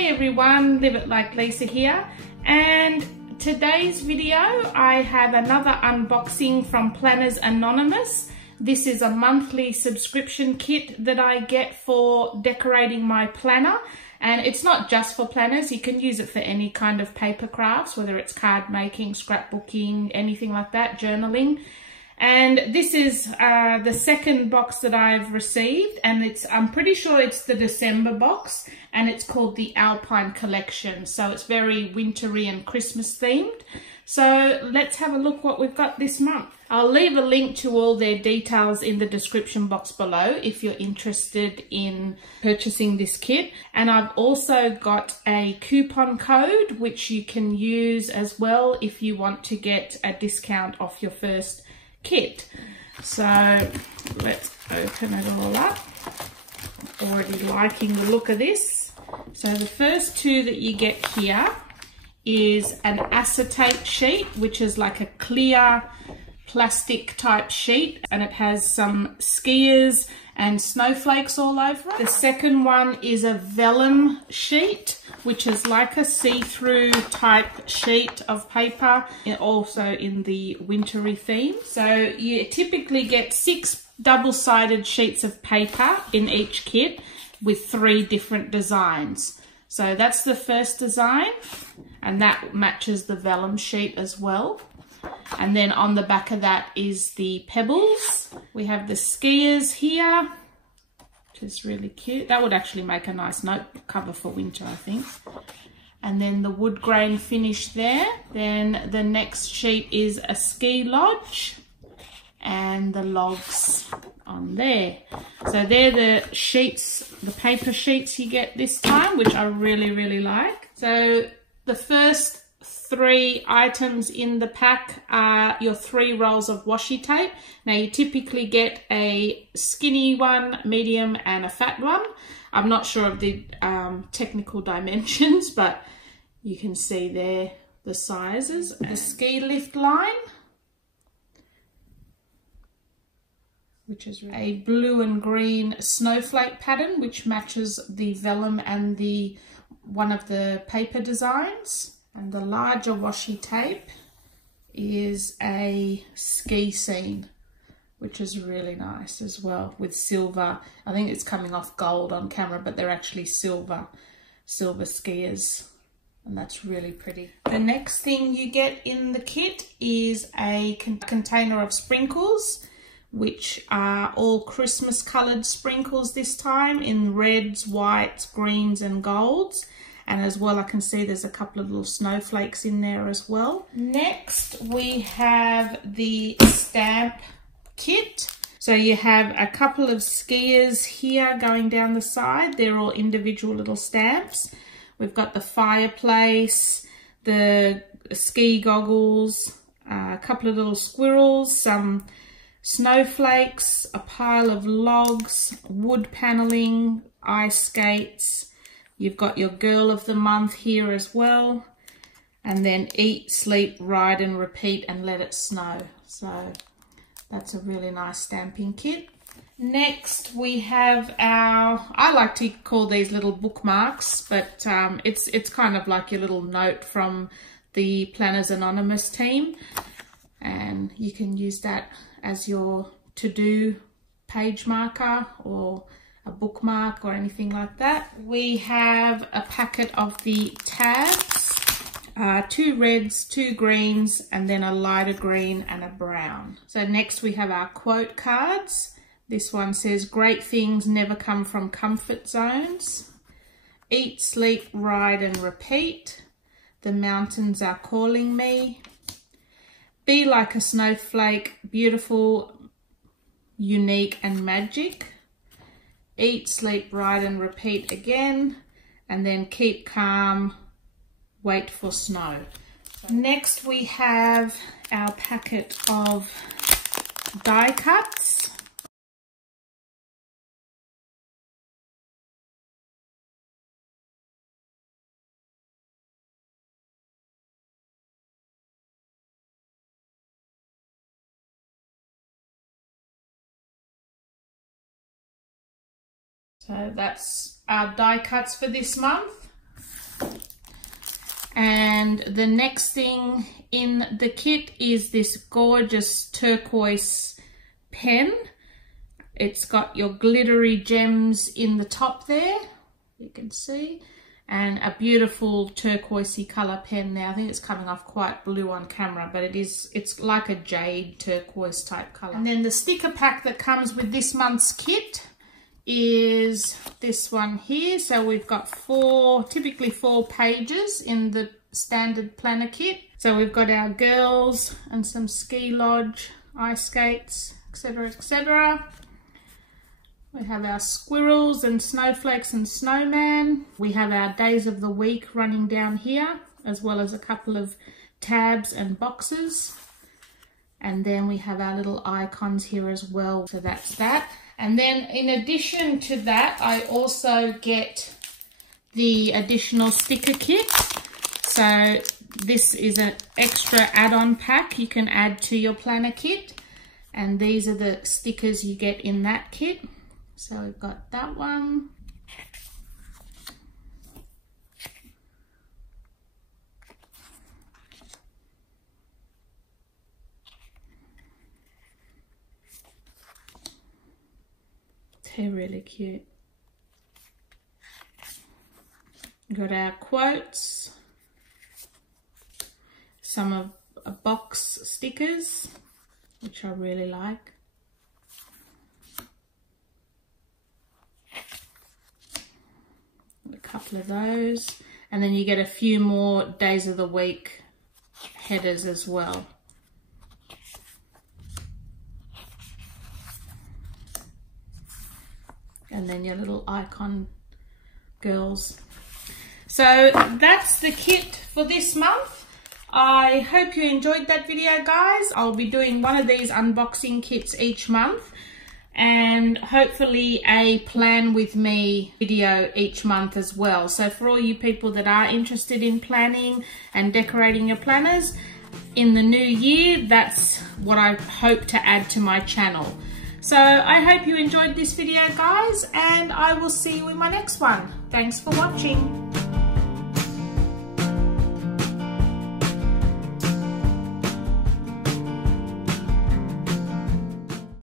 Hey everyone, Live It Like Lisa here, and today's video I have another unboxing from Planners Anonymous. This is a monthly subscription kit that I get for decorating my planner, and it's not just for planners. You can use it for any kind of paper crafts, whether it's card making, scrapbooking, anything like that, journaling. And this is the second box that I've received, and I'm pretty sure it's the December box, and it's called the Alpine Collection. So it's very wintry and Christmas themed. So let's have a look what we've got this month. I'll leave a link to all their details in the description box below if you're interested in purchasing this kit. And I've also got a coupon code which you can use as well if you want to get a discount off your first kit. So let's open it all up. Already liking the look of this. So the first two that you get here is an acetate sheet, which is like a clear plastic type sheet, and it has some skiers and snowflakes all over it. The second one is a vellum sheet, which is like a see-through type sheet of paper, and also in the wintry theme. So you typically get 6 double-sided sheets of paper in each kit with 3 different designs. So that's the first design, and that matches the vellum sheet as well. And then on the back of that is the pebbles. We have the skiers here, which is really cute. That would actually make a nice note cover for winter, I think. And then the wood grain finish there. Then the next sheet is a ski lodge and the logs on there. So they're the sheets, the paper sheets you get this time, which I really like. So the first 3 items in the pack are your 3 rolls of washi tape. Now you typically get a skinny one, medium and a fat one. I'm not sure of the technical dimensions, but you can see there the sizes. The ski lift line, which is a blue and green snowflake pattern, which matches the vellum and the one of the paper designs. And the larger washi tape is a ski scene, which is really nice as well, with silver. I think it's coming off gold on camera, but they're actually silver skiers, and that's really pretty. The next thing you get in the kit is a container of sprinkles, which are all Christmas coloured sprinkles this time in reds, whites, greens and golds. And as well, I can see there's a couple of little snowflakes in there as well. Next, we have the stamp kit. So you have a couple of skiers here going down the side. They're all individual little stamps. We've got the fireplace, the ski goggles, a couple of little squirrels, some snowflakes, a pile of logs, wood paneling, ice skates. You've got your girl of the month here as well. And then eat, sleep, ride and repeat and let it snow. So that's a really nice stamping kit. Next we have our, I like to call these little bookmarks, but it's kind of like your little note from the Planners Anonymous team. And you can use that as your to-do page marker or a bookmark or anything like that. We have a packet of the tabs, 2 reds, 2 greens, and then a lighter green and a brown. So next we have our quote cards. This one says, "Great things never come from comfort zones. Eat, sleep, ride and repeat. The mountains are calling me. Be like a snowflake, beautiful, unique and magic. Eat, sleep, ride and repeat again, and then keep calm, wait for snow." Next we have our packet of die cuts. So that's our die cuts for this month. And the next thing in the kit is this gorgeous turquoise pen. It's got your glittery gems in the top there, you can see, and a beautiful turquoisey color pen now. I think it's coming off quite blue on camera, but it's like a jade turquoise type color. And then the sticker pack that comes with this month's kit is this one here. So we've got typically four pages in the standard planner kit. So we've got our girls and some ski lodge, ice skates, etc, etc. We have our squirrels and snowflakes and snowman. We have our days of the week running down here, as well as a couple of tabs and boxes. And then we have our little icons here as well. So that's that. And then in addition to that, I also get the additional sticker kit. So this is an extra add-on pack you can add to your planner kit. And these are the stickers you get in that kit. So we've got that one. They're really cute. We've got our quotes, some of a box stickers, which I really like. A couple of those, and then you get a few more days of the week headers as well. And then your little icon girls. So that's the kit for this month. I hope you enjoyed that video, guys. I'll be doing one of these unboxing kits each month, and hopefully a plan with me video each month as well. So for all you people that are interested in planning and decorating your planners in the new year, that's what I hope to add to my channel. So I hope you enjoyed this video, guys, and I will see you in my next one. Thanks for watching.